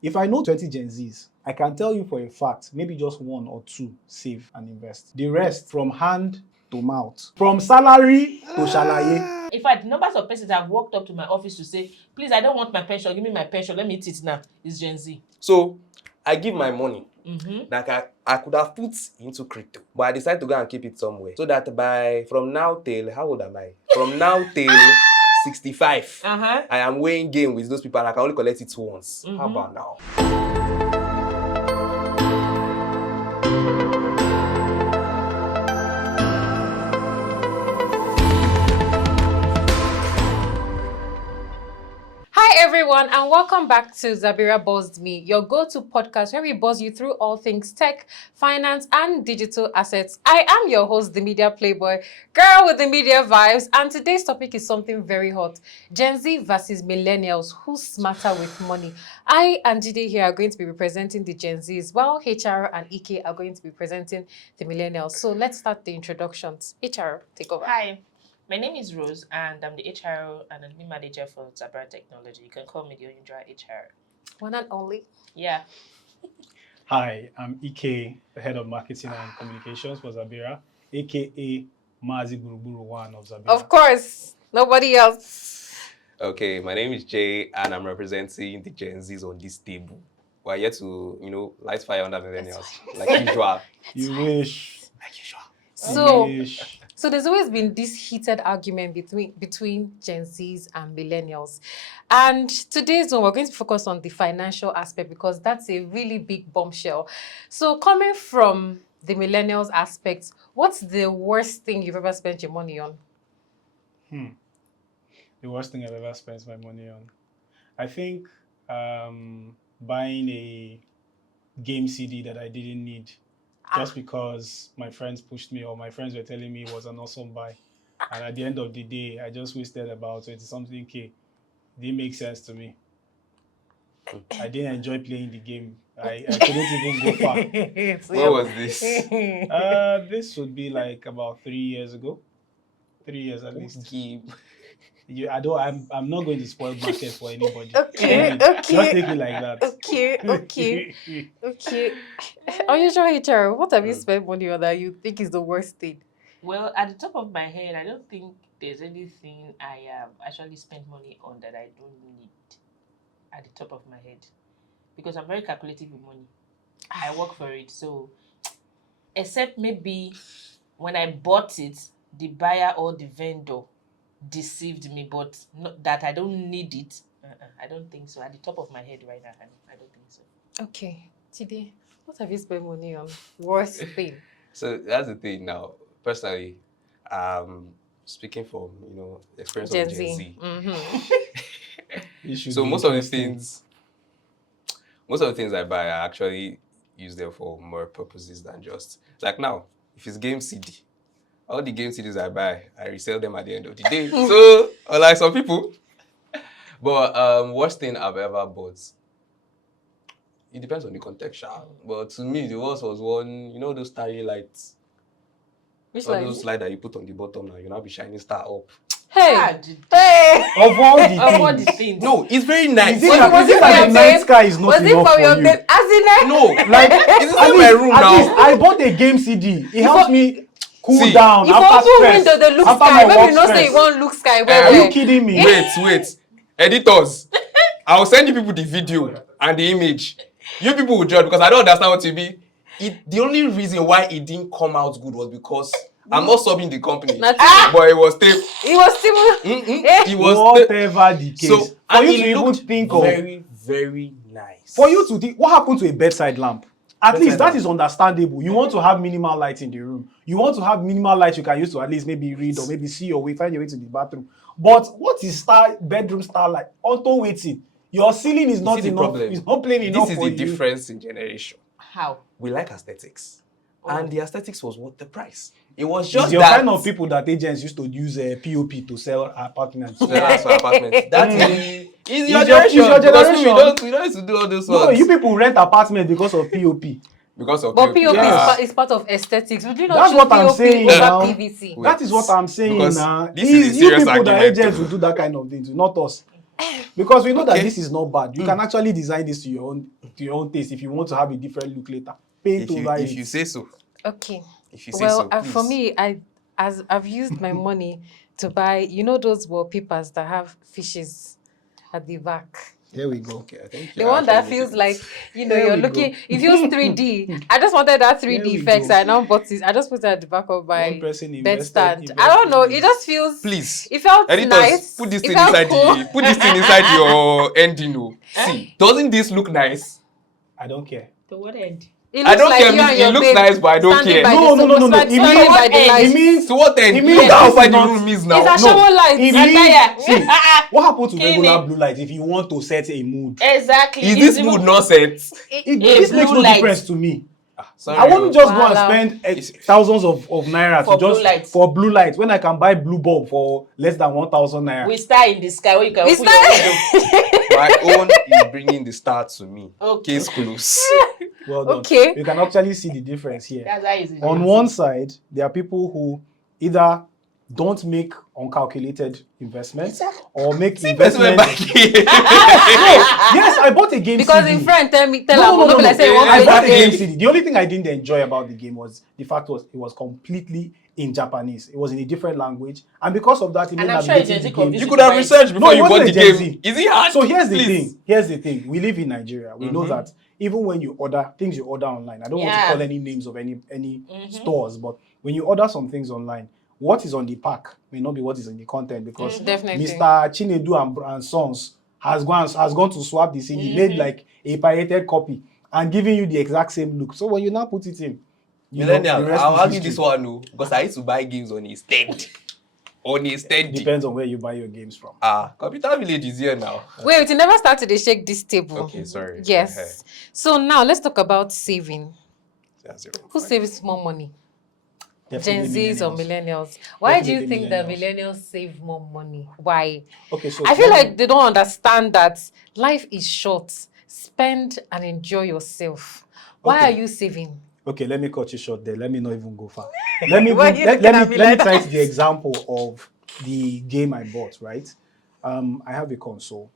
If I know 20 Gen Zs, I can tell you for a fact, maybe just 1 or 2 save and invest. The rest from hand to mouth, from salary to shalaye. In fact, numbers of persons have walked up to my office to say, please, I don't want my pension, give me my pension, let me eat it now. It's Gen Z. So I give my money that I could have put into crypto, but I decided to go and keep it somewhere. So that from now till, how old am I? From now till 65, I am weighing game with those people and I can only collect it once. How about now? Hi everyone, and welcome back to Zabira Buzzed Me, your go-to podcast where we buzz you through all things tech, finance, and digital assets. I am your host, the media playboy, girl with the media vibes, and today's topic is something very hot: Gen Z versus millennials. Who's smarter with money? I and Jide here are going to be representing the Gen Zs, while HR and Ike are going to be presenting the millennials. So let's start the introductions. HR, take over. Hi. My name is Rose, and I'm the HR and admin manager for Zabira Technology. You can call me the usual HR. One and only. Yeah. Hi, I'm Ike, the head of marketing and communications for Zabira, aka Mazi Guruburu one of Zabira. Of course, nobody else. Okay, my name is Jay, and I'm representing the Gen Zs on this table. We're here to, light fire under millennials, like usual. You wish. Like usual. So there's always been this heated argument between Gen Zs and millennials. And today's one, we're going to focus on the financial aspect because that's a really big bombshell. So coming from the millennials aspect, what's the worst thing you've ever spent your money on? The worst thing I've ever spent my money on. I think buying a game CD that I didn't need. Just because my friends pushed me or my friends were telling me it was an awesome buy. And at the end of the day, I just wasted about 20-something K. It didn't make sense to me. I didn't enjoy playing the game. I couldn't even go far. What was this? This would be like about 3 years ago. 3 years at least. I'm not going to spoil market for anybody. Okay. Just take it like that. Okay. Unusual HR, what have you spent money on that you think is the worst thing? Well, at the top of my head, I don't think there's anything I have actually spent money on that I don't need at the top of my head. Because I'm very calculative with money. I work for it. So, except maybe when I bought it, the buyer or the vendor deceived me, but not that I don't need it. I don't think so. At the top of my head right now, I don't think so. Okay. Today, what have you spent money on? Worst thing. So that's the thing now. Personally, speaking from experience Gen of Gen Z. So most of the things I buy, I actually use them for more purposes than just like now. If it's game CD, all the game CDs I buy, I resell them at the end of the day. So unlike some people, but worst thing I've ever bought. It depends on the context, but to me, the worst was one, those starry lights. Which all light? those lights that you put on the bottom now, you now be shining star up. Hey! Of all the things. No, it's very nice. Was it like the night sky is not enough for you? As in like, No, like it's in my room at now. least I bought a game CD. It helps me cool down if after open stress. window, they look After sky. my Maybe work you know say stress. you won't look sky. Are you kidding me? Wait. Editors, I'll send you people the video and the image. You people will judge because I don't understand what to be. The only reason why it didn't come out good was because I'm not subbing the company. But it was tape. It was still. It was whatever the case. So, for you it to even looked think of, very, very nice. for you to think, what happened to a bedside lamp? At Bedside least that lamp. is understandable. You want to have minimal light in the room. You want to have minimal light you can use to at least maybe read or maybe see your way, find your way to the bathroom. But what is bedroom starlight? Auto waiting. Your ceiling is not enough. It's not plain enough for you. This is the difference in generation. How? We like aesthetics. And the aesthetics was worth the price. It was just It's your that. kind of people that agents used to use POP to sell apartments. That's for apartments. That's it's It's your your generation. generation. Because we don't need to do all those ones. No, you people rent apartments because of POP. Because of But POP Yes. is part of aesthetics. Would you not That's choose what I'm POP saying over now. PVC? Wait. That is what I'm saying Because now. this is a you serious people that argument. agents will do that kind of thing, not us. Because we know that Okay. this is not bad. You can actually design this to your own taste if you want to have a different look later. Paint over it. If you say so. Okay. If you say Well, so, for please. me, I've used my money to buy, those wallpapers that have fishes at the back. Here we go. Okay, I think The you're one that actually feels making like, it. Here you're we looking, go. it feels 3D. I just wanted that 3D Here we effect, so go. I now bought it. I just put it at the back of One my person bed invested stand. I don't know, it just feels, Please. it felt Editors, nice. put this It thing felt inside cool. put this thing inside your ending. Oh. See, doesn't this look nice? I don't care. To what end? It I looks don't like care. you and It your looks babe nice, but I don't standing care. by No, the no, no, no, no. It standing means- by the It lights. It means To what end? It Look means how this far is the not- room is It's now. a shower light. It Attire. means, see, what happened to Kidding. regular blue light if you want to set a mood? Exactly. Is It's this even- mood not set? This makes blue no light. difference to me. Sorry. I won't just go and Voila. spend thousands of naira For to just blue lights. for blue lights when I can buy blue bulb for less than 1,000 naira. We star in the sky where you can We open your window. My own is bringing the star to me. Okay. Case close. Well done. Okay. You can actually see the difference here. That's how easy. On one side, there are people who either don't make uncalculated investments or make investments. Yes, I bought a game Because CD. in front tell No, her, no, no, no, like no. say one I bought a play game game. CD. The only thing I didn't enjoy about the game was the fact was it was completely in Japanese. It was in a different language, and because of that, it made And I'm sure navigating Gen Z the game. confused. You could have researched No, before it you bought wasn't the a Gen game. Z. Is it hard? So here's the Please. thing. Here's the thing. We live in Nigeria. We know that even when you order things you order online, I don't want to Yeah. call any names of any stores, but when you order some things online, what is on the pack may not be what is in the content because Definitely. Mr. Chinedu and Sons has gone to swap this in. He made like a pirated copy and giving you the exact same look. So when you now put it in, you know, Millennial, the rest I'll is argue history. this one, no, because I used to buy games on his steady. On his steady. Depends on where you buy your games from. Computer Village is here now. Wait, you never started to shake this table. Okay, sorry. Yes. So now let's talk about saving. That's it. Who saves more money? Gen Definitely Zs or millennials. millennials? Why do you Definitely think that millennials. millennials save more money? Why? Okay, so I feel like they don't understand that life is short. Spend and enjoy yourself. Why Okay. are you saving? Okay, let me cut you short there. Let me not even go far. Let me Why let, you let, looking at me let me like cite that? the example of the game I bought, right? I have a console.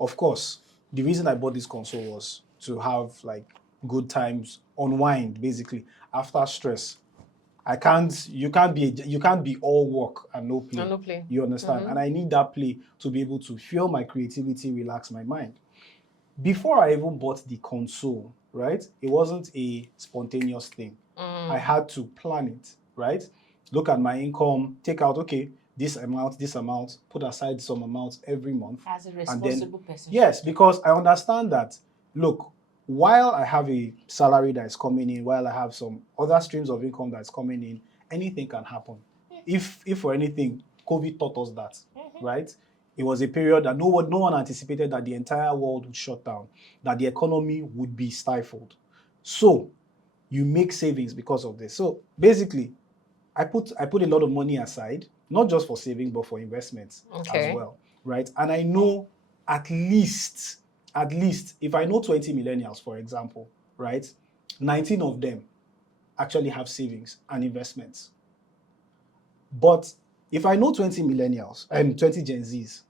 Of course, the reason I bought this console was to have like good times, unwind basically after stress. You can't be all work and no play. And no play. You understand? And I need that play to be able to fuel my creativity, relax my mind. Before I even bought the console, right? It wasn't a spontaneous thing. I had to plan it, right? Look at my income, take out, okay, this amount, put aside some amount every month. As a And responsible person. Yes, because I understand that, look, while I have a salary that is coming in, while I have some other streams of income that's coming in, anything can happen. If for anything, COVID taught us that, right? It was a period that no one anticipated that the entire world would shut down, that the economy would be stifled. So you make savings because of this. So basically, I put a lot of money aside, not just for saving, but for investments Okay. as well, right? And I know at least, if I know 20 millennials, for example, right, 19 of them actually have savings and investments. But if I know 20 millennials and 20 Gen Zs,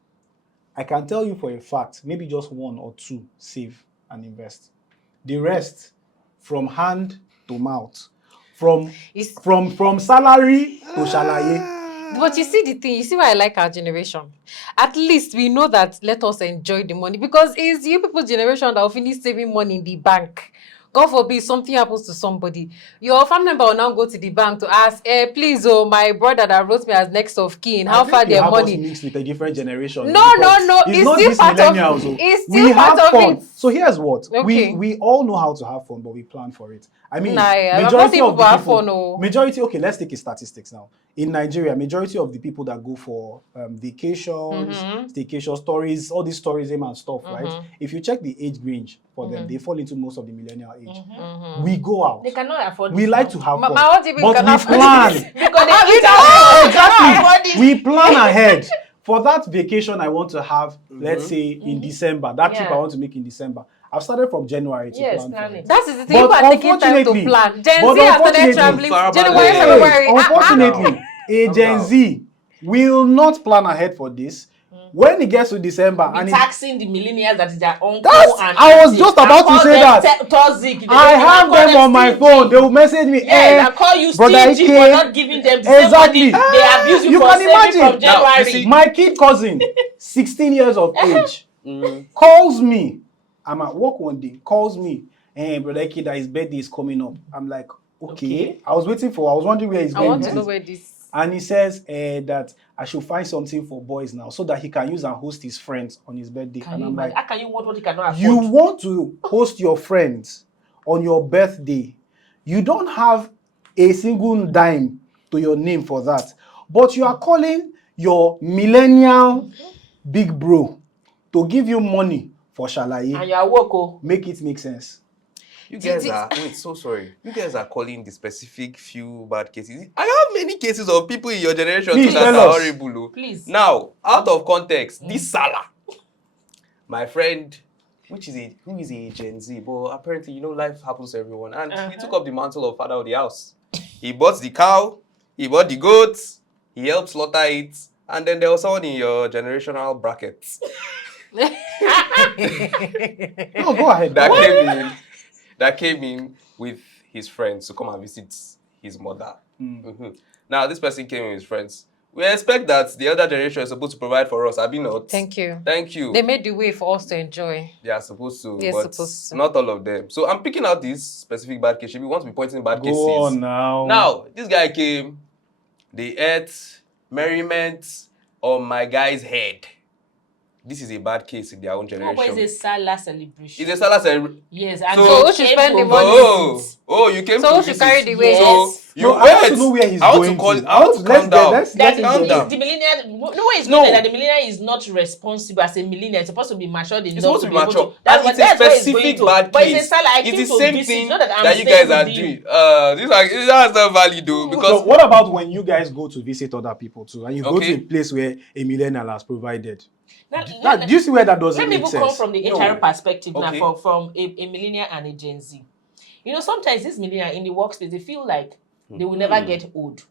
I can tell you for a fact, maybe just one or two save and invest. The rest, from hand to mouth, from salary to shalaye. But you see the thing, you see why I like our generation. At least we know that let us enjoy the money because it's you people's generation that will finish saving money in the bank. God forbid something happens to somebody. Your family member will now go to the bank to ask, please, my brother that wrote me as next of kin, how far their money? Mixed with a different generation. No, because it's not still these part of millennials, oh. it's We still part have of fun. it. So here's what Okay. we all know how to have fun, but we plan for it. I mean, Nah, yeah, I'm not majority saying of the people have people, fun, oh. majority. Okay, let's take a statistics now. In Nigeria, majority of the people that go for vacations, staycation stories, all these tourism and stuff, right? If you check the age range for them, they fall into most of the millennial age. We go out. They cannot afford We this like now. to have My fun, husband but cannot we afford plan. this. Because they You eat know, out. Exactly. We plan ahead. For that vacation I want to have, let's say in December, that trip I Yeah. want to make in December. I've started from January to Yes, plan plan for it. it. That is the thing. But People are taking time to unfortunately- plan. Gen but Z has started unfortunately- traveling Farabalẹ̀. January, Hey, February. Unfortunately, a Calm Gen down. Z will not plan ahead for this. When it gets to December, Be and taxing the millennials that is their uncle That's- and I was auntie, just and about to call say them that. Toxic. I have them on my phone. They will message me. Yes, and call you brother stingy Ike. for not giving them the same Exactly. money they abuse you You for can saving imagine. from Now, you January. see- My kid cousin, 16 years of age, Mm. calls me. I'm at work one day. Calls me. Hey, brother Ike, that his birthday is coming up. I'm like, okay. I was wondering where he's I going want with to know this. where this. And he says that I should find something for boys now so that he can use and host his friends on his birthday. Can And you I'm imagine? like, How can you want what you cannot afford? you want to host your friends on your birthday. You don't have a single dime to your name for that. But you are calling your millennial big bro to give you money for and shalaye. you are woke. Make it make sense. You guys are so sorry. You guys are calling the specific few bad cases. I have many cases of people in your generation Please too that tell are us. horrible. Oh. Please. Now, out of context, this Salah, my friend, who is a Gen Z, but apparently, life happens to everyone, and he took up the mantle of father of the house. He bought the cow, he bought the goats, he helped slaughter it, and then there was someone in your generational bracket No, go ahead. that came in with his friends to come and visit his mother. Mhm. Now, this person came with his friends. We expect that the other generation is supposed to provide for us. Have you not? Thank you. Thank you. They made the way for us to enjoy. They are supposed to, They're but supposed to. not all of them. So I'm picking out this specific bad case. We want to be pointing bad cases. Go on now. Now, this guy came, they ate merriment on my guy's head. This is a bad case in their own Oh, generation. but it's a Salah celebration. It's a Salah celebration. Yes, and So- you So who should came spend to the money? You came So to who should visit. carry the weight? Yes. So you No, I want to know where he's I want going to call. to. I want to calm down. Let's That get calm into down. the millennial. No way is No. good that the millennial is not responsible as a millennial. It's supposed to be matured enough supposed to be able mature. to. That's And what it's a that's where it's specific going to. bad But it's case. a Salah. I It's came the to same visit. thing Not that I'm that you staying guys are with you. doing. That's not valid though, So because what about when you guys go to visit other people too, and you go Okay. to a place where a millennial has provided? Now, Do you see where that doesn't let me make even come sense? from the No. HR perspective Okay. now, from a millennial and a Gen Z. Sometimes these millennials in the workspace, they feel like they will never get old.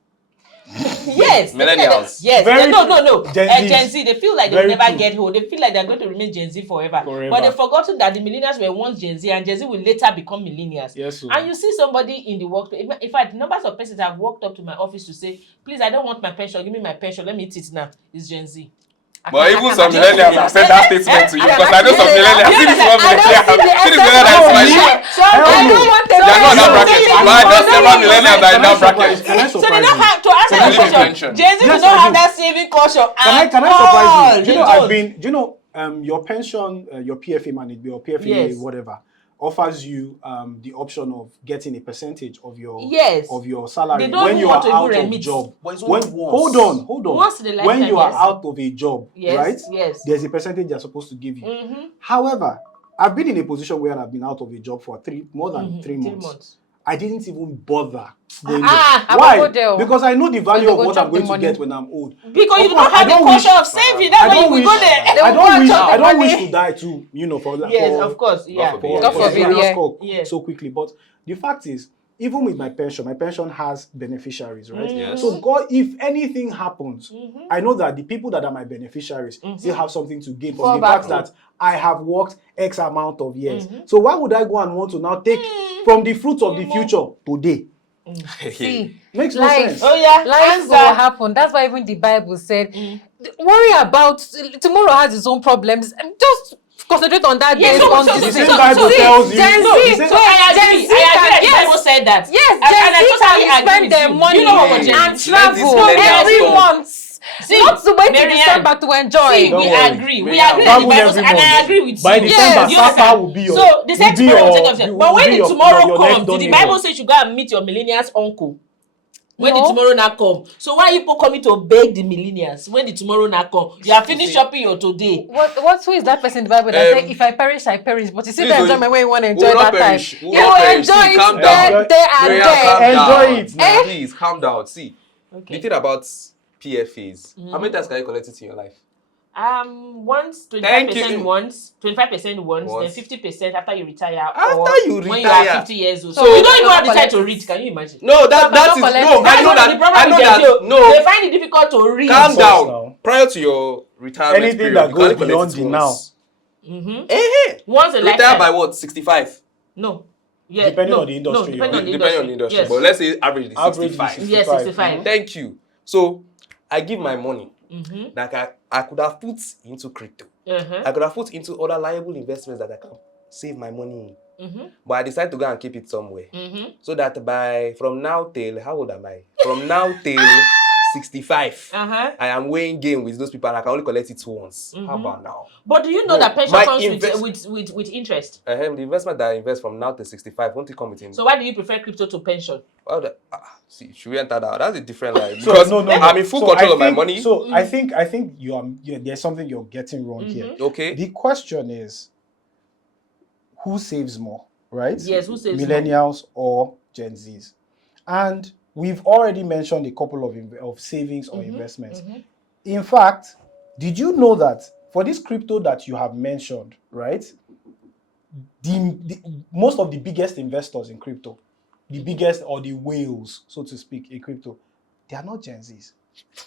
Yes. they feel like Millennials. yes. Very No. true. Gen Gen Zs. Z, they feel like they will Very never true. get old. They feel like they're going to remain Gen Z forever. Forever. But they've forgotten that the millennials were once Gen Z and Gen Z will later become millennials. Yes, sir. And you see somebody in the workplace. In fact, numbers of persons have walked up to my office to say, please, I don't want my pension. Give me my pension. Let me eat it now. It's Gen Z. but even can some actually- millennials have said that statement to you, because I know some millennials. See this one I don't millennial. see the See this essence millennial of is it. smiling. So Hell I no. don't want to They are not in that know. bracket. But I know several millennials are in that bracket. Can I So they surprise don't you? have to answer Can I your leave a question. pension? Gen Z Yes, don't I have do. that saving culture. Can I at surprise all. you? Do you know They don't. your pension, your PFA mandate or PFA Yes. whatever offers you the option of getting a percentage of your Yes. salary They don't when even you want are to out even of remit. job. But it's When only once. hold on. Once in a When lifetime, you are yes. out of a job, Yes, right? yes. There's a percentage they're supposed to give you. Mhm. However, I've been in a position where I've been out of a job for more than 3 months. I didn't even bother going there. I Why? will go there. Because I know the value they of go what chop I'm going the to money. get when I'm old. Because Of you course, don't have I don't the culture wish- of saving. That's why you will go there. They I will go and chop the don't wish money. to die too, for like Yes, for, of course. Yeah. forbid. yeah, God for yeah, forbid, yeah. serious yeah. call Yeah. so quickly. But the fact is, even with my pension has beneficiaries, right? Yes. So God, if anything happens, I know that the people that are my beneficiaries still have something to gain Fall from the back fact to. that I have worked X amount of years. So why would I go and want to now take from the fruits of the future today? See, Makes no life. sense. Oh yeah. Life Answer. will happen. That's why even the Bible said, worry about tomorrow has its own problems. Just concentrate on that Yeah, day. so- on so- this The thing. same Bible See, tells you. Gen Z, No, the same- So I agree. Gen Z I agree that the yes. Bible said that. Yes, And Gen I Z totally can agree spend with their you. money You know what, Gen and Z? travel Let this every millennials month. See, Not to wait till Marianne, December to enjoy. See, Don't we worry. agree. We Marianne. agree that the Travel Bible every and I month. agree with By you. December, Yes. You Sapa understand? will be your. So the same will be tomorrow will your- take off. will But when be the your- tomorrow your next comes, door did the neighbor. Bible say you should go and meet your millennials uncle? When the No. tomorrow now come. So why are you people coming to beg the millennials when the tomorrow now come? You are finished shopping your today. Who is that person in the Bible that say, if I perish, I perish, but you still please, enjoy my way you want to we enjoy will not that time. perish. We will You not will perish. enjoy See, it calm there, down. there and Marianne, there. calm Enjoy down. it now. Please, calm down. See, Okay. the thing about PFAs, how many times can you collect it in your life? Once, Thank 25% you. once, 25% once, then Once. 50% after you retire. After or you when you retire. are 50 years old. So So you you don't even don't have the time collect to it. read. Can you imagine? No, that Papa, that don't is collect no. it. That's I know one of the that. problem I know with that. Gen Z. No, They find it difficult to read. calm Source down. now. Prior to your retirement anything period. that You goes can only beyond collect it the now. once. Mm-hmm. Once a Retire lifetime. by what? 65. No. Yeah. Depending no, on the industry No, you're depending on the in. Depending industry. on the industry. Yes. But let's say average is Average 65. is Yes, 65. Thank you. So I give my money Mm-hmm. that I could have put into crypto. Uh-huh. I could have put into other liable investments that I can save my money in. Mm-hmm. But I decided to go and keep it somewhere. Mm-hmm. So that from now till, how old am I? From now till 65, Uh-huh. I am weighing game with those people and I can only collect it once. How Mhm. about now? But do you know No, that pension my comes invest- with interest? The investment that I invest from now to 65 won't it come with interest? So why do you prefer crypto to pension? See, should we enter that? That's a different line. So, Because no. I'm in full So control I of my think- money. So I think there's something you're getting wrong here. Okay. The question is, who saves more, right? Yes, who saves more? Millennials or Gen Zs? And we've already mentioned a couple of savings or investments. In fact, did you know that for this crypto that you have mentioned, right? Most of the biggest investors in crypto, the biggest or the whales, so to speak, in crypto, they are not Gen Zs.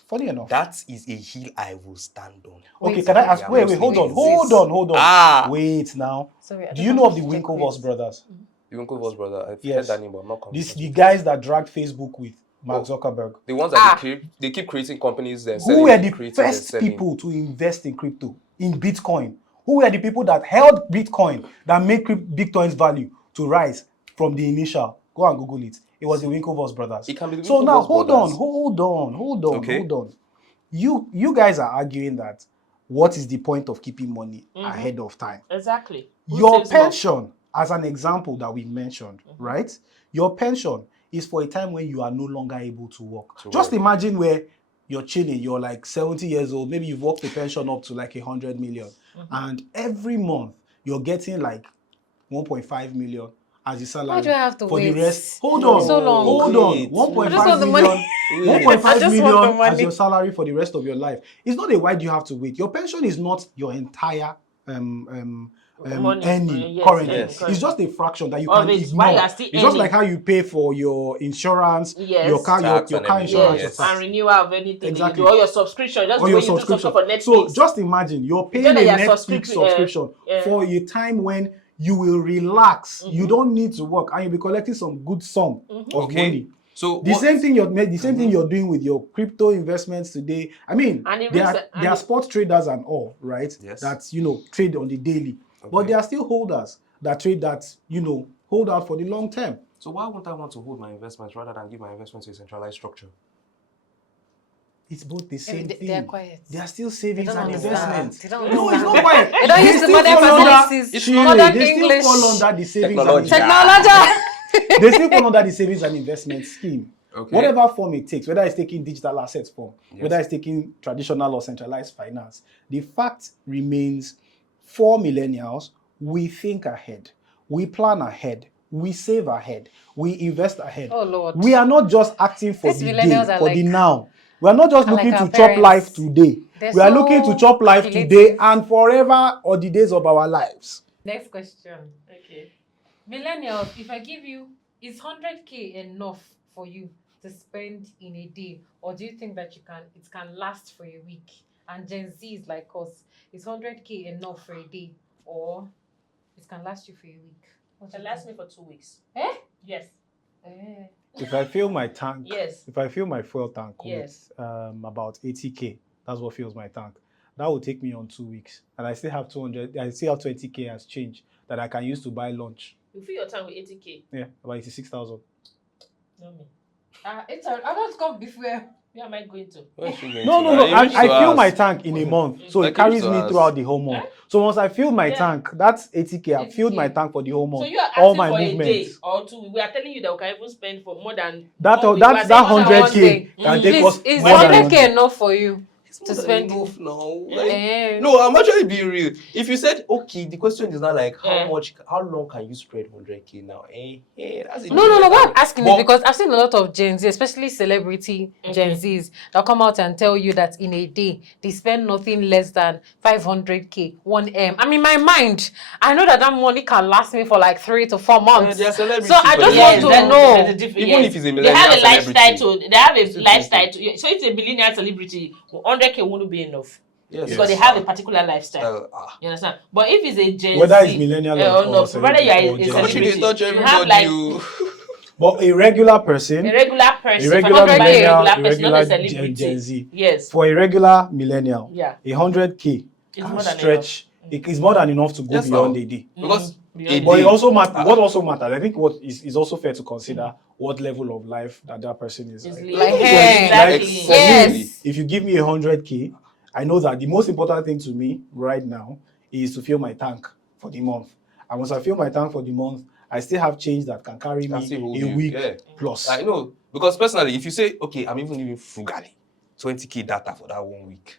Funny enough. That is a hill I will stand on. Okay, Wait, can I ask? yeah, Wait, mostly hold on, Gen hold Zs. on, hold on. Ah. Wait now. Sorry, I Do don't you have know of to the check Winklevoss this. brothers? The Winklevoss brother. I've Yes. heard that name, but I'm not convinced. The guys that dragged Facebook with Mark Oh. Zuckerberg. The ones that they keep creating companies and selling. Who were the creating and first selling. people to invest in crypto, in Bitcoin? Who were the people that held Bitcoin, that made Bitcoin's value to rise from the initial? Go and Google it. It was the Winklevoss brothers. It can be the So now, Winklevoss hold brothers. on. Okay. You guys are arguing that what is the point of keeping money ahead of time? Exactly. Who Your saves more? pension, as an example that we mentioned, right? Your pension is for a time when you are no longer able to work. Just imagine where you're chilling, you're like 70 years old, maybe you've worked the pension up to like 100 million. And every month you're getting like 1.5 million as a salary. Why do I have to for wait? the rest? Hold on. So long. Hold on. Wait. 1.5 I just want the money. million. Wait. 1.5 I just want the million as money. your salary for the rest of your life. It's not a why do you have to wait. Your pension is not your entire Money. earning Yes, currently. yes. It's just a fraction that you Of can it, ignore. while you are still It's just earning. like how you pay for your insurance, Yes. your car, Tax your and car everything, insurance, yes. your And tax, renewal of anything Exactly. you do, or your subscription, just or the your way you do subscription. for Netflix. So just imagine you're paying just a that your Netflix subscription yeah. for a time when you will relax. You don't need to work, and you'll be collecting some good sum of money. So The same thing you're doing with your crypto investments today. I mean, And it there makes are, it- and there are it- sport traders and all, right? Yes. That trade on the daily, but there are still holders that trade that hold out for the long term. So why won't I want to hold my investments rather than give my investments to a centralized structure? It's both the same thing. They're quiet. They are still savings don't and understand. investments. They don't No, it's understand. not quiet. They don't use the still modern fall under- facilities. It's Chile, modern they English. still fall under the savings Technology. and Technology. they still fall under the savings and investment scheme. Okay. Whatever form it takes, whether it's taking digital assets form, whether it's taking traditional or centralized finance, the fact remains for millennials, we think ahead, we plan ahead, we save ahead, we invest ahead. Oh, Lord. We are not just acting for These the millennials day, are for the like- now. We are not just are looking like to our chop parents. life today. They're We are so looking to chop life calculative. today and forever or the days of our lives. Next question. Okay. Millennials, if I give you, is 100K enough for you to spend in a day, or do you think that it can last for a week? And Gen Z is like us, is 100K enough for a day, or it can last you for a week? What do It you lasts me think? for 2 weeks. Eh? Yes. Eh. If I fill my tank, Yes. if I fill my fuel tank Yes. with about 80K, that's what fills my tank. That will take me on 2 weeks, and I still have 200. I still have 20K as change that I can use to buy lunch. You fill your tank with 80K. Yeah, about 86,000. No me. I don't come before. Where am I going to? No. I fill my tank in a month, so Like it carries you me used to throughout ask. the whole month. So once I fill my tank, that's 80K. I've filled my 80K. tank for the whole month. So you are All asking my for a day movements. or 2 weeks. We are telling you that we can even spend for more than That more weeks. We are that saying more than 100K can take us Is more than 100K enough for you It's to more than spend? enough now. Eh. No, I'm actually being real. If you said, okay, the question is not like Eh. how long can you spread 100K now? That's a No. different What I'm thing. asking is But- because I've seen a lot of Gen Z, especially celebrity Gen Zs, that come out and tell you that in a day they spend nothing less than 500K, 1M. I mean, my mind, I know that money can last me for like 3 to 4 months. they are celebrities So I for just the want to reason. know. Even if he's a they have a millennial lifestyle celebrity. to. They have a It's lifestyle to. So it's a billionaire celebrity. 100K wouldn't be enough. Yes. because they have a particular lifestyle. Ah. You understand? But if it's a Gen Whether Z, it's millennial or or no, provided you are celebrity or a Gen Z. How should they celebrity, touch you have everybody? like You. But a regular person, a regular person, a regular if I'm talking about millennial, a a regular person, not a regular celebrity. Gen Z, Yes. for a regular millennial, Yeah. 100K It's can more than stretch. It is more than enough to go Yes, beyond now. a day. Because Beyond a But day. it also matters. Ah. What also matters, I think, what is also fair to consider what level of life that person is. It's Like, living. Like, Like, hey. Exactly. for Yes. me, if you give me 100K, I know that the most important thing to me right now is to fill my tank for the month. And once I fill my tank for the month, I still have change that can carry Can me still hold a you, week yeah. plus. I know. Because personally, if you say, okay, I'm even living frugally, 20K data for that 1 week.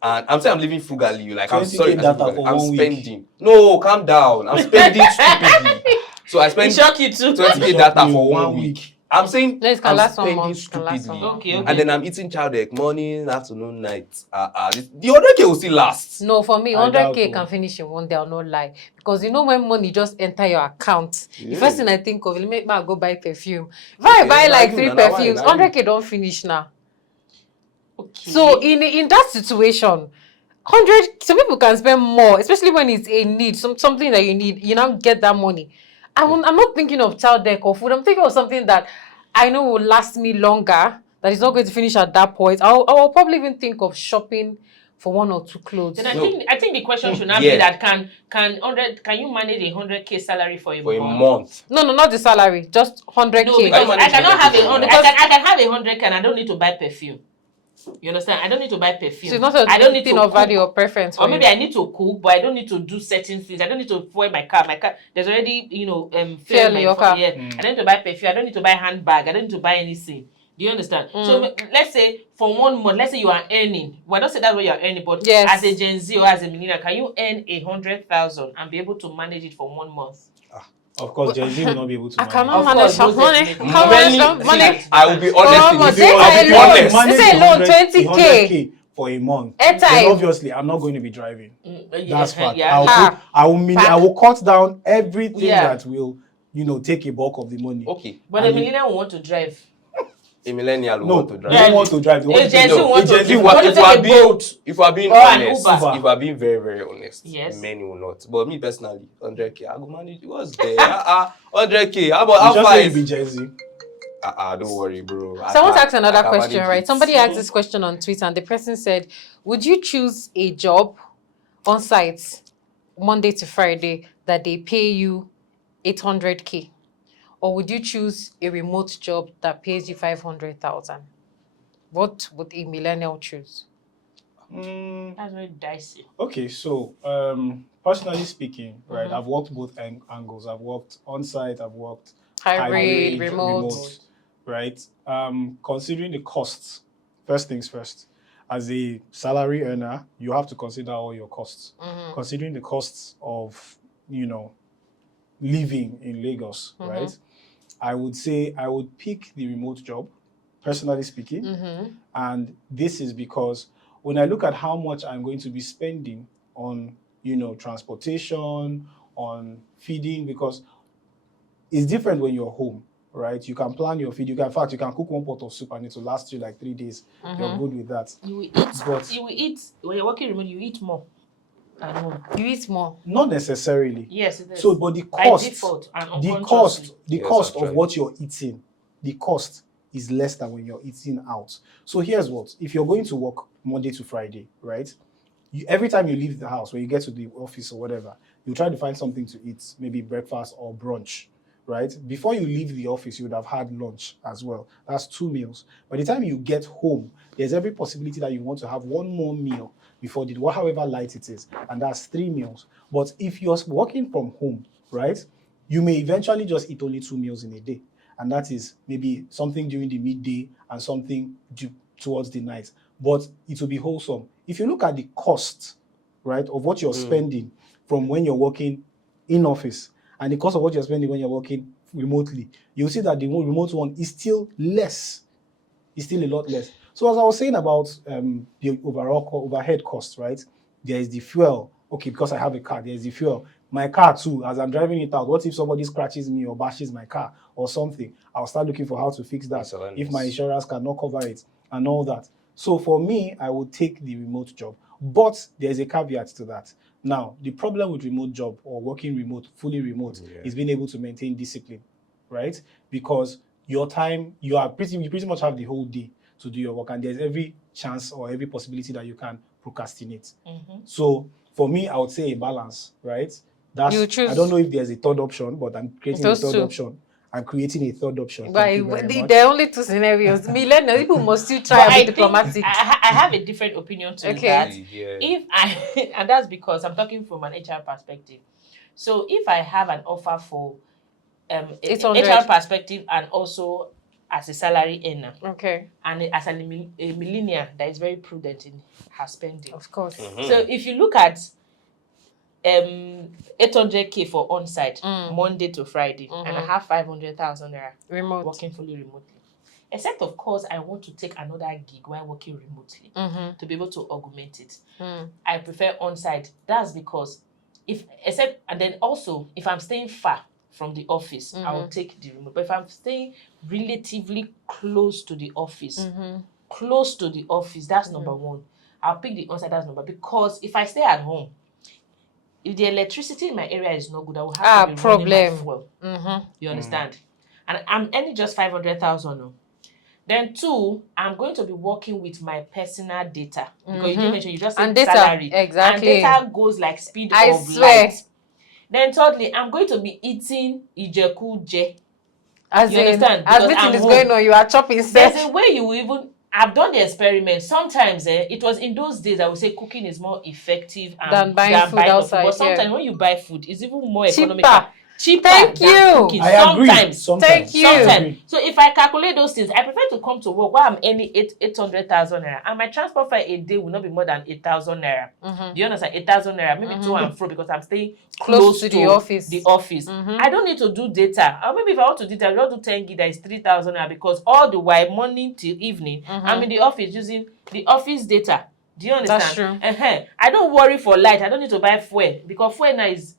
And I'm saying I'm living frugally, like I'm 20K sorry, I said data frugally. for I'm 1 week. spending. No, calm down. I'm spending stupidly. So I It spend shock you too. 20K It shock data me for 1 1 week. I'm saying No, it can I'm last 1 spending month, can last 1 stupidly. month. Okay. And then I'm eating child egg morning, afternoon, night. The 100K will still last. No, for me, I doubt 100K so. can finish in 1 day, I'll not lie. Because you know when money just enter your account, the Yeah. first thing I think of, it make me go buy perfume. If I buy na like you, 3 na why, perfumes, na you. 100K don't finish now. Okay. So in that situation, 100, some people can spend more, especially when it's a need, something that you need, you now get that money. I'm not thinking of child deck or food. I'm thinking of something that I know will last me longer, that is not going to finish at that point. I'll probably even think of shopping for 1 or 2 clothes. Then No. I think the question should not Yeah. be that can you manage a 100K salary for a For a month? month. No, not the salary, just 100K. No, because manage I cannot have 100K a for a 100. month? I can have a 100K and I don't need to buy perfume. You understand? I don't need to buy perfume. So it's not a I don't need thing to of value cook. or preference for Or maybe you. I need to cook, but I don't need to do certain things. I don't need to fuel my car. My car, there's already, Fuel in your car. Yeah. I don't need to buy perfume. I don't need to buy handbag. I don't need to buy anything. Do you understand? So let's say for 1 month, let's say you are earning. Well, don't say that's what you are earning, but Yes. as a Gen Z or as a millennial, can you earn 100,000 and be able to manage it for 1 month? Of course, Gen Z will not be able to I manage. cannot Of manage course, some most money. definitely. Can't manage some See, money. I will be honest Oh, in but this. data I'll be alone. honest. They say loan 20K. 100K for a month. Airtime. Then obviously, I'm not going to be driving. That's fact. Yeah. I will cut down everything Yeah. that will, take a bulk of the money. Okay. But a millennial will want to drive. A millennial will No, want to they drive. don't want to drive. They want A to Gen take- Z no, want a to Gen Z drive. want- Want to take a boat. If we are being Or an honest, Uber. if we are being very, very honest, Yes. many will not. But me personally, 100K, I go manage. What's there? 100K. How about You how just far say you is? be Gen Z. Don't worry, bro. Someone I asked another can question, manage right? it. Somebody asked this question on Twitter, and the person said, would you choose a job on site Monday to Friday that they pay you 800K? Or would you choose a remote job that pays you 500,000? What would a millennial choose? That's very dicey. Okay, so personally speaking, right, I've worked both angles. I've worked on site, I've worked Hybrid, remote. right? Considering the costs, first things first, as a salary earner, you have to consider all your costs. Considering the costs of, living in Lagos, right? I would say I would pick the remote job, personally speaking. And this is because when I look at how much I'm going to be spending on, transportation, on feeding, because it's different when you're home, right? You can plan your feed. In fact, you can cook 1 pot of soup and it will last you like 3 days. You're good with that. You will eat. But You will eat when you're working remote. You eat more at home. You eat more. not necessarily. Yes, it is. So, but the By cost, default and the unconsciously. Yes, cost of actually. what you're eating, the cost is less than when you're eating out. So here's what: if you're going to work Monday to Friday, right? Every time you leave the house, when you get to the office or whatever, you try to find something to eat, maybe breakfast or brunch, right? Before you leave the office, you would have had lunch as well. That's 2 meals. By the time you get home, there's every possibility that you want to have 1 more meal before however light it is, and that's 3 meals. But if you're working from home, right, you may eventually just eat only 2 meals in a day, and that is maybe something during the midday and something towards the night. But it will be wholesome. If you look at the cost, right, of what you're spending from when you're working in office and the cost of what you're spending when you're working remotely, you'll see that the remote one is still less. It's still a lot less. So as I was saying about the overhead cost, right? There is the fuel. Okay, because I have a car, there's the fuel. My car too, as I'm driving it out, what if somebody scratches me or bashes my car or something? I'll start looking for how to fix that if my insurance cannot cover it and all that. So for me, I would take the remote job. But there's a caveat to that. Now, the problem with remote job or working remote, fully remote, is being able to maintain discipline, right? Because your time, you pretty much have the whole day to do your work, and there's every chance or every possibility that you can procrastinate. So for me, I would say a balance, right? You choose. I don't know if there's a third option, but I'm creating Those a third two. option. I'm creating a third option. But Thank you very much. there are only two scenarios. Millennials, people must still try But and I be think diplomatic. I have a different opinion to Okay. that. Yeah. If I and that's because I'm talking from an HR perspective. So if I have an offer for a 800. HR perspective and also as a salary earner Okay, and as a millennial that is very prudent in her spending. of course. So if you look at 800k for on-site Monday to Friday, and I have 500,000 naira Remote. working fully remotely. Except of course I want to take another gig while working remotely to be able to augment it. I prefer on-site. That's because and then also if I'm staying far from the office, I will take the remote. But if I'm staying relatively close to the office, that's number one. I'll pick the on-site, that's number, because if I stay at home, if the electricity in my area is not good, I will have to be running my fuel. You understand? And I'm earning just 500,000. No? Then two, I'm going to be working with my personal data. Because you didn't mention, you just said data, salary. exactly. And data goes like speed I of swear. light. Then thirdly, I'm going to be eating Ijekuje. As You in, understand? as Because meeting I'm is home. going on, you are chopping There's set. a way you will even... I've done the experiment. Sometimes it was in those days I would say cooking is more effective Than buying food outside, But sometimes yeah. when you buy food, it's even more Cheaper. economical. Thank than you. cooking. I agree. Sometimes. Thank you. Sometimes. So if I calculate those things, I prefer to come to work while I'm earning 800,000 naira, and my transport fare a day will not be more than 8,000 naira. Do you understand? 8,000 naira, maybe to and fro, because I'm staying close to the office. I don't need to do data. Or maybe if I want to do data, I'll do 10 gig, that is 3,000 naira, because all the while morning till evening, I'm in the office using the office data. Do you understand? That's true. I don't worry for light. I don't need to buy fuel, because fuel now is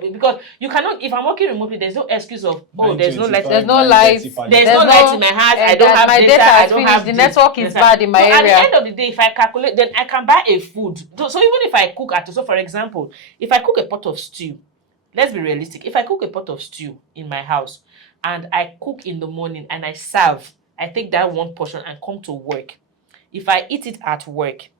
because you cannot, if I'm working remotely, there's no excuse of there's no light. There's no light. There's no light in my house. I don't have my data. I don't have the this. network is bad in my so area. At the end of the day, if I calculate, then I can buy a food. So even if I cook so for example, if I cook a pot of stew, let's be realistic. If I cook a pot of stew in my house and I cook in the morning and I serve, I take that one portion and come to work. If I eat it at work,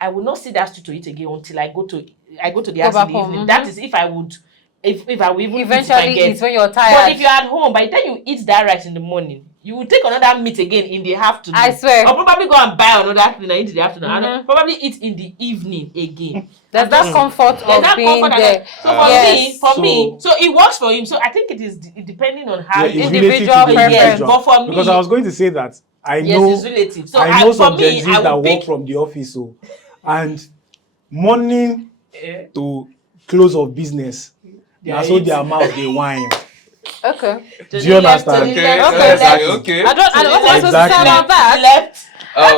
I will not see that stew to eat again until I go to the house in the evening. That is if I would if I will even eventually eat when you're tired. But if you're at home, by the time you eat that rice in the morning, you will take another meat again in the afternoon. I swear. Or probably go and buy another thing and eat in the afternoon. And probably eat in the evening again. There's that comfort of being there. So for me, so it works for him. So I think it is depending on how individual preference. Yes, but for me, because I was going to say that I yes, know it's relative. So I know some for me, Gen Zs that pick work from the office, and morning to close of business, that's so their mouth they whine. Okay. Do you understand? Okay. I don't know what Exactly. to say about that.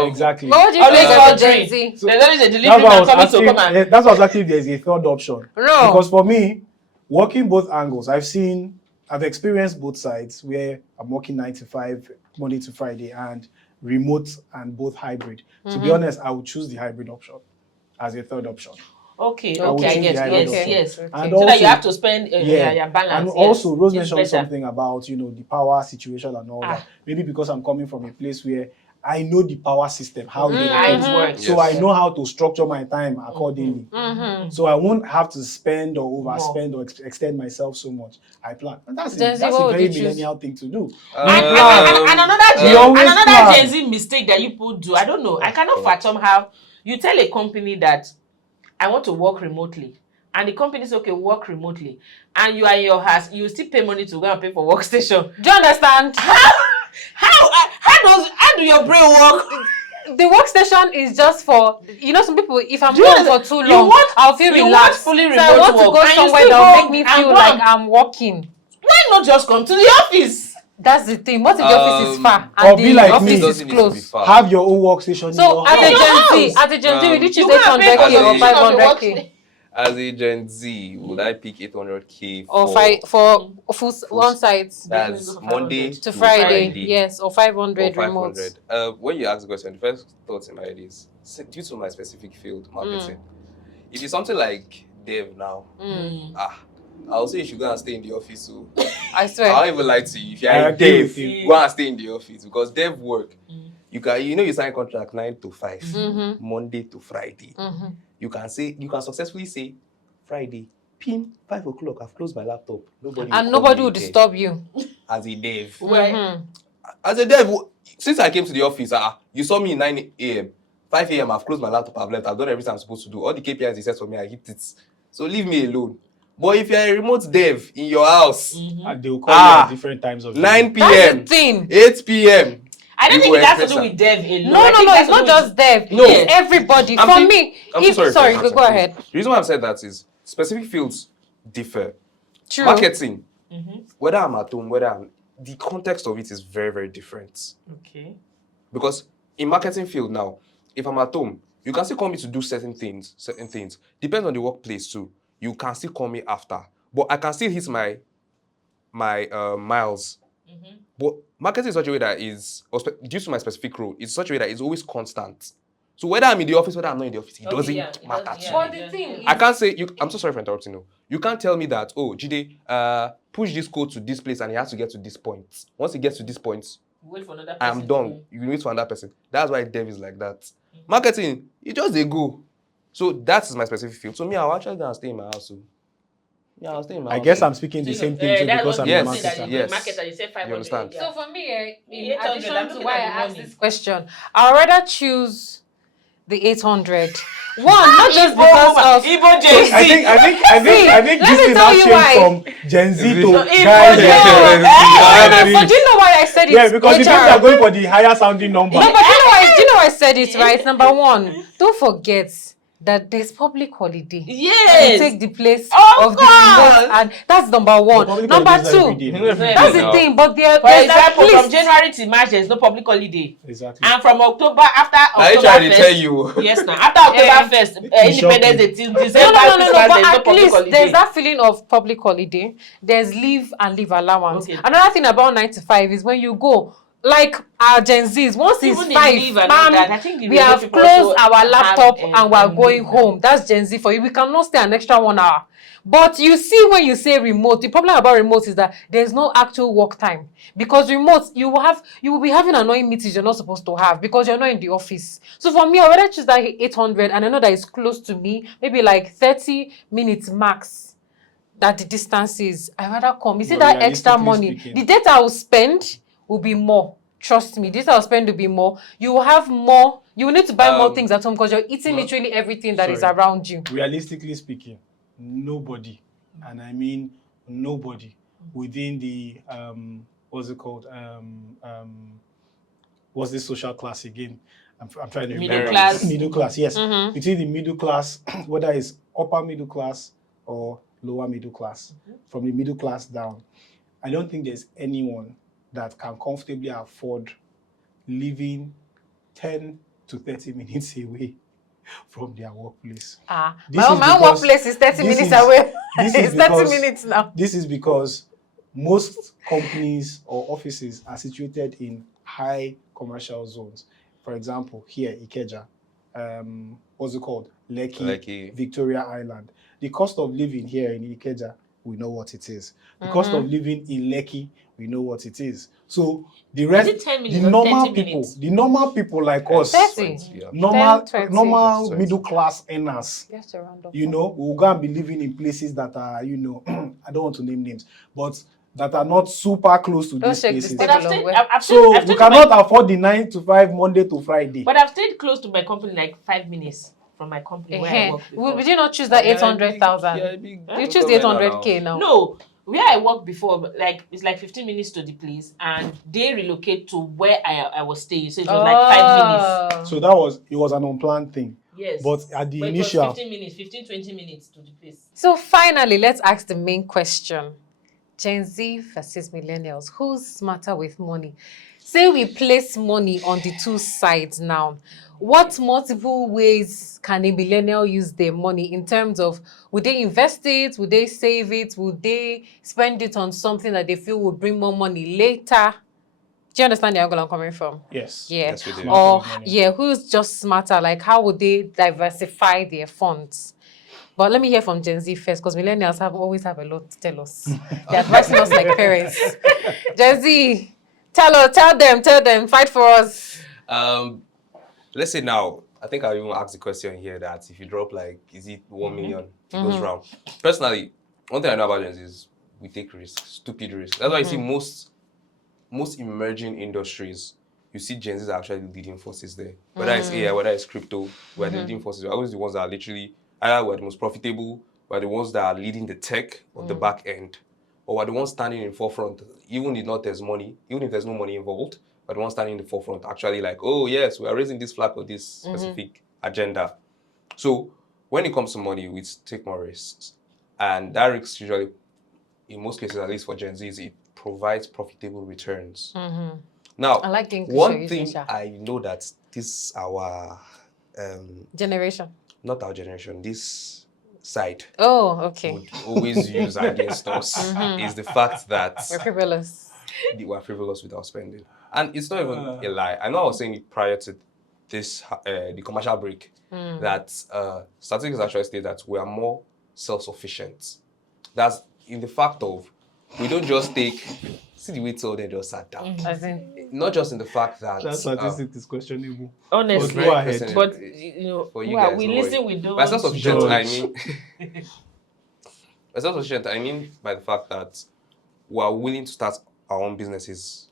Exactly. What would you Always think for of Gen drink. Z? So There's always a that's delivery why I man was coming asking. to come and That's what I was asking if there's a third option. No. Because for me, working both angles, I've experienced both sides where I'm working 9 to 5, Monday to Friday, and remote and both hybrid. To be honest, I would choose the hybrid option as a third option. Okay, I would I choose guess, the hybrid option. yes. And So also, that you have to spend your balance. and yes. also, Rose It's mentioned better. something about the power situation and all that. Maybe because I'm coming from a place where I know the power system, how it How it works. works. So I know how to structure my time accordingly. So I won't have to spend or overspend or extend myself so much. I plan. And that's Gen Z, a what would very you choose? millennial thing to do. And We always another plan. Gen Z mistake that you people do, I don't know. I cannot fathom how you tell a company that I want to work remotely, and the company says, okay, work remotely, and you are in your house, you still pay money to go and pay for workstation. Do you understand? How do your brain work? The workstation is just for, some people, if I'm Do you home for understand? too long, I'll feel you want relaxed. fully So I want to remote go work, and you somewhere still that will go make me and feel go like and- I'm working. Why not just come to the office? That's the thing. What if the office is far or and be the like me. office It is doesn't need to be close? far. Have your own workstation in So your as house. a Gen house. Z, will you choose You go and pay 800k for or the 500k? As a Gen Z, would I pick 800K Or one side That's Monday to to Friday. Yes, or 500 or remotes. 500. When you ask the question, the first thought in my head is due to my specific field, marketing. If it's something like dev now, I'll say you should go and stay in the office. So I swear. I don't even lie to you. If you're I a agree dev, with you. go and stay in the office because dev work. You sign contract 9 to 5, Monday to Friday. You can successfully say Friday, PM 5 o'clock. I've closed my laptop. Nobody will disturb you. As a dev. Mm-hmm. As a dev, since I came to the office, you saw me 9 a.m. 5 a.m. I've closed my laptop, I've left, I've done everything I'm supposed to do. All the KPIs he set for me, I hit it. So leave me alone. But if you're a remote dev in your house, and they will call you at different times of the 9 day. p.m., That's the thing. 8 p.m. I don't think it has to do with dev alone. No, it's not just dev. No. It's everybody. For me, go ahead. The reason why I've said that is specific fields differ. True. Marketing, whether I'm at home, the context of it is very, very different. Okay. Because in marketing field now, if I'm at home, you can still call me to do certain things. Depends on the workplace too. You can still call me after. But I can still hit my miles. But marketing is such a way that is, due to my specific role, it's such a way that it's always constant. So whether I'm in the office, whether I'm not in the office, it doesn't matter to me. But the thing is, I can't say, I'm so sorry for interrupting you. You can't tell me that, oh, Jide, push this code to this place and he has to get to this point. Once he gets to this point, wait for another person. I'm done. You wait for another person. That's why dev is like that. Marketing, you just they go. So that's my specific field. So me, I'll actually go and stay in my house. Yeah, I'll stay in my house. I guess I'm speaking the same thing too because I'm a Yes. marketer. Yes. Marketer, you said 500. You understand? so for me, in 800, addition I'm to looking why I at the asked money. this question, I'd rather choose the 800. One, not just because of Igbo Gen Z. I think let this me thing tell has you changed why. from Gen Z to No, guys. But do you know why I said it? Yeah, because the people HR? are going for the higher sounding number. No, but do you know why I said it, right? Number one, don't forget that there's public holiday. Yes. To take the place Of of the course. remote, and that's number one. Public Number holidays are every two, day. that's the thing. But For there's at example, from least January to March, there's no public holiday. Exactly. And from October, after I October try to tell 1st, you. yes, now after October 1st, Independence Day till December, no. Christmas, But there's no at public least holiday. there's that feeling of public holiday. There's leave and leave allowance. Okay. Another thing about 9 to 5 is when you go. Like our Gen Zs, once it's Even 5, leave and all that, I think the we remote have people closed also our have, laptop and we're going leave. home. That's Gen Z for you. We cannot stay an extra 1 hour. But you see, when you say remote, the problem about remote is that there's no actual work time. Because remote, you will be having annoying meetings you're not supposed to have because you're not in the office. So for me, I would rather choose that 800 and I know that it's close to me, maybe like 30 minutes max. That the distance is, I rather come. You see But that extra money. speaking, The data I will spend will be more. Trust me, this I'll spend will be more. You will have more. You will need to buy more things at home because you're eating literally everything that is around you. Realistically speaking, nobody, and I mean nobody, within the what's it called? What's this social class again? I'm trying to remember. Middle class. Middle class, yes. Between the middle class, whether it's upper middle class or lower middle class, from the middle class down, I don't think there's anyone that can comfortably afford living 10 to 30 minutes away from their workplace. My workplace is 30 minutes away. It's 30 minutes now. This is because most companies or offices are situated in high commercial zones. For example, here, Ikeja, what's it called? Lekki, Victoria Island. The cost of living here in Ikeja, we know what it is. The cost of living in Lekki, we know what it is. So the rest, the normal people like us, 30. normal middle class earners, you know, we'll go and be living in places that are, you know, I don't want to name names, but that are not super close to these places. So you cannot afford the 9 to 5 Monday to Friday. But I've stayed close to my company like 5 minutes from my company where I work before. Would you not choose that 800,000? You choose the 800K now. No, where I worked before, like it's like 15 minutes to the place, and they relocate to where I was staying. So it was like 5 minutes. So it was an unplanned thing. Yes. But at the It initial, was 15 minutes, 20 minutes to the place. So finally, let's ask the main question. Gen Z versus millennials. Who's smarter with money? Say we place money on the two sides now. What multiple ways can a millennial use their money in terms of would they invest it? Would they save it? Would they spend it on something that they feel will bring more money later? Do you understand the angle I'm coming from? Yes. Yeah. Yes, we do. Smarter Or with money. yeah, who's just smarter? Like how would they diversify their funds? But let me hear from Gen Z first, because millennials always have a lot to tell us. They're advising us like parents. Gen Z, tell them, fight for us. Let's say now, I think I'll even ask the question here that if you drop like, is it 1 million? It goes round. Personally, one thing I know about Gen Z is we take risks, stupid risks. That's why you see most emerging industries, you see Gen Z are actually leading forces there. Whether it's AI, whether it's crypto, we're the leading forces. We're always the ones that are literally, either we're the most profitable, we're the ones that are leading the tech of the back end, or we're the ones standing in forefront, even if not there's money, even if there's no money involved, we're the ones standing in the forefront, actually like, oh yes, we are raising this flag for this specific agenda. So when it comes to money, we take more risks. And that risk usually, in most cases, at least for Gen Z, it provides profitable returns. Now, I like the English one you're thing using, Sha. I know that this our Generation. not our generation, this side Oh, okay. would always use against us is the fact that We're frivolous. we're frivolous with our spending. And it's not even a lie. I know I was saying it prior to this, the commercial break, that statistics actually state that we are more self-sufficient. That's in the fact of, we don't just take, see the way till they just sat down. As in, Not just in the fact that... That statistic is questionable. Honestly, But go ahead. but you know, For you well, guys, we no listen, worry. we don't. By self-sufficient, I judge. mean... by self-sufficient, I mean by the fact that we are willing to start our own businesses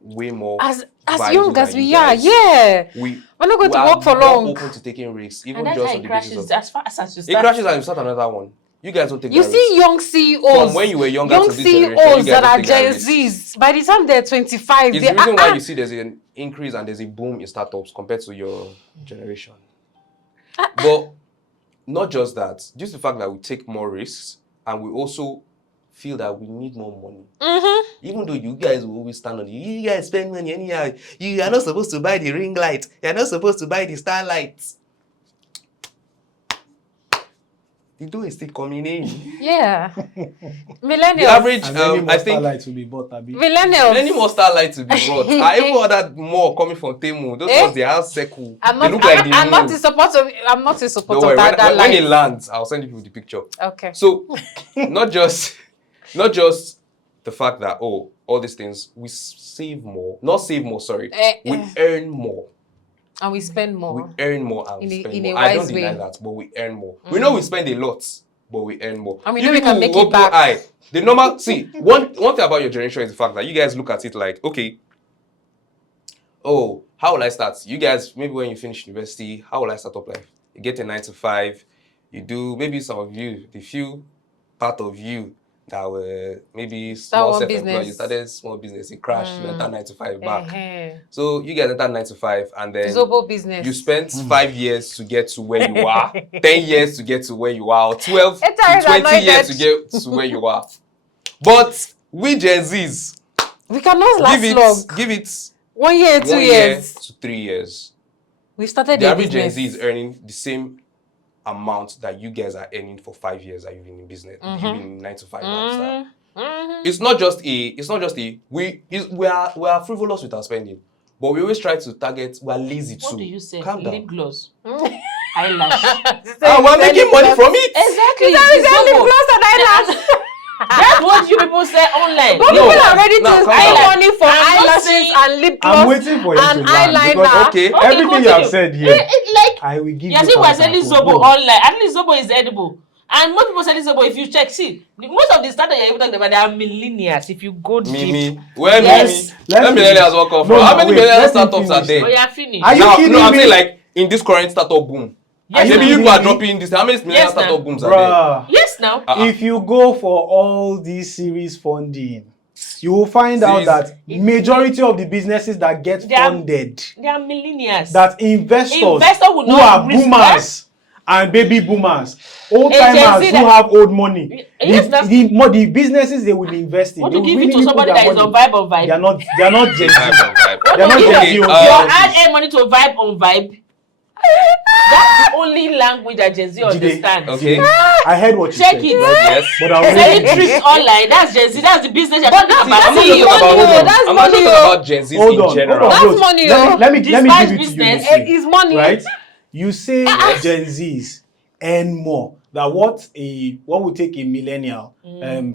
way more as viable young than as we you are, guys. yeah. We're not going to are work for more long. open to taking risks, even and that's just how on it the basis crashes of... as fast as you It start. crashes and you start another one. You guys don't take You that see risk. young CEOs, From when you were younger young to this generation, you CEOs guys that don't are take that Gen risk. Zs, by the time they're 25, It's they the reason are, why you see there's an increase and there's a boom in startups compared to your generation. But not just that, just the fact that we take more risks and we also feel that we need more money. Even though you guys will always stand on you guys spend money anyhow. You are not supposed to buy the ring light. You are not supposed to buy the star lights. The dough is still coming in. yeah. Millennials. The average, And many I more think, starlights will be bought, Abi. Millennials. many more starlights to be brought. I even ordered more coming from Temu. Those ones, they have circle. They look like the I'm not moon. in support of. I'm not in support Don't of worry, that when it light. lands, I'll send you the picture. Okay. So, not just the fact that, oh, all these things, we save more. Not save more, sorry. We earn more. And we spend more. We earn more and In we a- spend in more. a I don't wise deny way. that, but we earn more. We know we spend a lot, but we earn more. And we You know we can people make who it back. open eye, the normal, see, one thing about your generation is the fact that you guys look at it like, okay, oh, how will I start? You guys, maybe when you finish university, how will I start up life? You get a 9 to 5, you do, maybe some of you, the few part of you that were maybe small one self-employed, business. you started small business, it crashed, you enter 9 to 5 back. Uh-huh. So you guys enter 9 to 5 and then Zobo business. you spent 5 years to get to where you are, 10 years to get to where you are, or 12 It's to always 20 years anointed. to get to where you are. But we Gen Zs, We cannot last long. give it 1 year, 2 1 year years. to 3 years. We started The a average Gen business. Z is earning the same amount that you guys are earning for 5 years that you've been in business, you've been in 9 to 5 lifestyle. It's not just a we are frivolous with our spending, but we always try to target. We are lazy too. What do you say? Calm down. Lip gloss, eyelash. We're making money from it. Exactly. It's Zobo. only close and eyelash. That's what you people say online. But No. people are ready to Now, calm spend down. money for I'm not eyelashes saying- and lip gloss I'm waiting for you to and land eyeliner. because Okay. everything you have continue. said here, Like, I will give you you see, we're counter selling for Zobo both. online. At least Zobo is edible. And most people selling Zobo, if you check, see, most of the startups you're even talking about, they are millennials. If you go deep. Mimi, where Yes. Mimi? Let's Let millennials walk off. No, How many wait, millennial let him startups are finish. there? Oh, you're finished. Are you Now, kidding no, I'm me? saying like in this current startup boom. Yes, Maybe now. you people are kidding me? dropping this. How many millennial Yes, now. startup booms are there? Bruh. Yes, now. If you go for all these series funding, you will find out Series- that majority of the businesses that get They are- funded, They are millennials. that investors Investor will who not are risk boomers and baby boomers, old Hey, Gen timers Z who that- have old money. Yes, that's- The businesses they will invest in. Want They to will give really it to put somebody their that is on money. vibe on vibe. They are not Gen Z. Vibe. They're not Gen Okay, Z. you add money to vibe on vibe. That's the only language that Gen Z understands. Okay. I heard what you Check said. it. Right? Yes. But I'll Selling read trips online. That's Gen Z. That's the business you're But talking that's about. I'm not money, talking about oh, hold on. that's I'm not money, talking oh. about Gen Z Hold in on. general. Hold on. That's money, Let me Despite give it to you business, this way. It's money. Right? You say Gen Zs earn more than what would take a millennial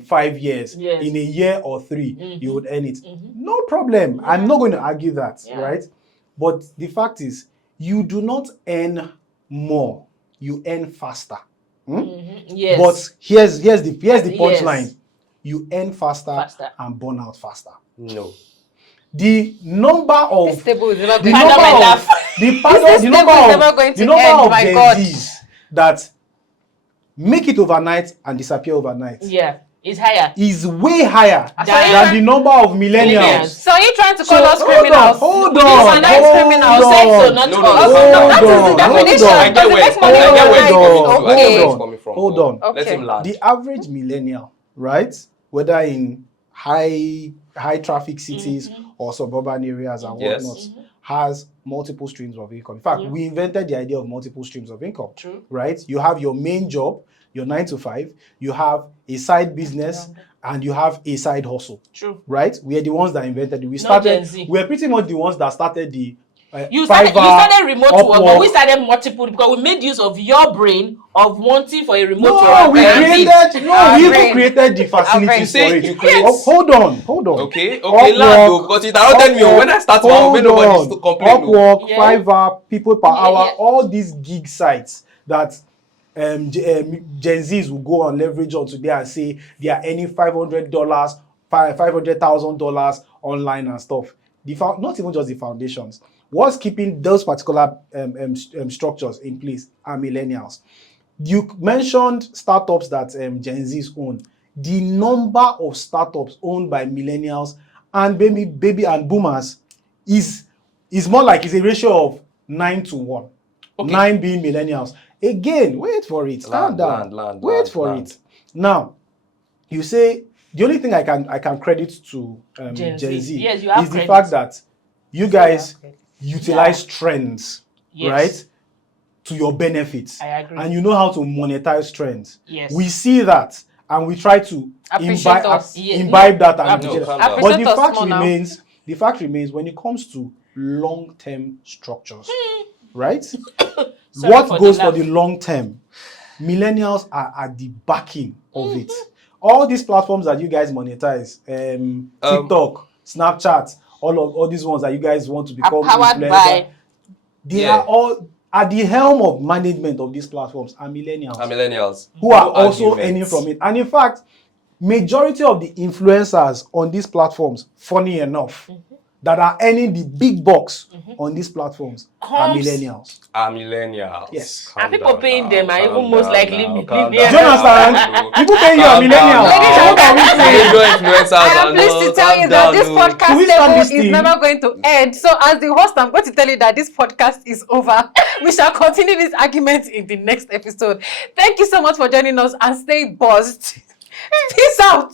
5 years, Yes. in a year or 3 you would earn it. Mhm. No problem. I'm not going to argue that, Yeah. right? But the fact is, you do not earn more, you earn faster. Yes. But here's the punchline. Yes. You earn faster Faster. and burn out faster. No. The number of This table is never the going to Pardon my number laugh. of the This pardon, the number table is of never going the to number end, of my Gen God. Zs that make it overnight and disappear overnight Yeah, it's higher. is way higher Than- than the number of millennials. Millennials. So are you trying to So call us criminals? hold We need on, overnight hold criminals. You said so, on. not No, us. no, Hold That is on, the hold definition. on. I get Does it where make it's money coming. I get where overnight? it's coming from. I get where it's Hold coming from. Hold on. Let Okay. him land. The average millennial, right, whether in high traffic cities or suburban areas and Yes. whatnot, has multiple streams of income. In fact, we invented the idea of multiple streams of income. True. Right? You have your main job, your 9 to 5, you have a side business, and you have a side hustle. True. Right? We are the ones that invented it. Gen Z. We are pretty much the ones that started the You started remote work, but Upwork. we started multiple because we made use of your brain of wanting for a remote work. No, we Our even brain. created the facilities brain. for it. You create- Hold on. Okay, Upwork, land though, because it interrupted me. When I start to hold nobody's on. to complain. No. Upwork, Yeah. Fiverr, people per hour, yeah. all these gig sites that Gen Zs will go and leverage on today and say they are earning $500, $500,000 online and stuff. Not even just the foundations. What's keeping those particular structures in place are millennials. You mentioned startups that Gen Zs own. The number of startups owned by millennials and baby and boomers is more like it's a ratio of 9 to 1. Okay. 9 being millennials. Again, wait for it. Calm down. Wait for it. Now, you say the only thing I can credit to Gen Z Yes, you have is the credit. fact that you guys credit. utilize trends, Yes. right, to your benefits. I agree. And you know how to monetize trends. Yes. We see that and we try to Appreciate us. imbibe that and No, appreciate calm that. down. But Appreciate us more now. the fact remains when it comes to long-term structures, right? Sorry What for goes the for laugh. the long term? Millennials are at the backing of it. All these platforms that you guys monetize, TikTok, Snapchat, all these ones that you guys want to become powered influencer, by- they Yeah. are all at the helm of management of these platforms are millennials Millennials. who are No also argument. earning from it. And in fact, majority of the influencers on these platforms, funny enough, that are earning the big bucks on these platforms are Comes- millennials. Millennials. Yes. Calm And people down paying now, them are calm even most down likely now, millennials. calm Do you down understand? now. People paying you are Calm down millennials. now. So what are we saying? Major influencers I am are pleased to not- tell calm you that down, this no. Should we podcast start table this is thing? never going to end. So as the host, I'm going to tell you that this podcast is over. We shall continue this argument in the next episode. Thank you so much for joining us and stay buzzed. Peace out.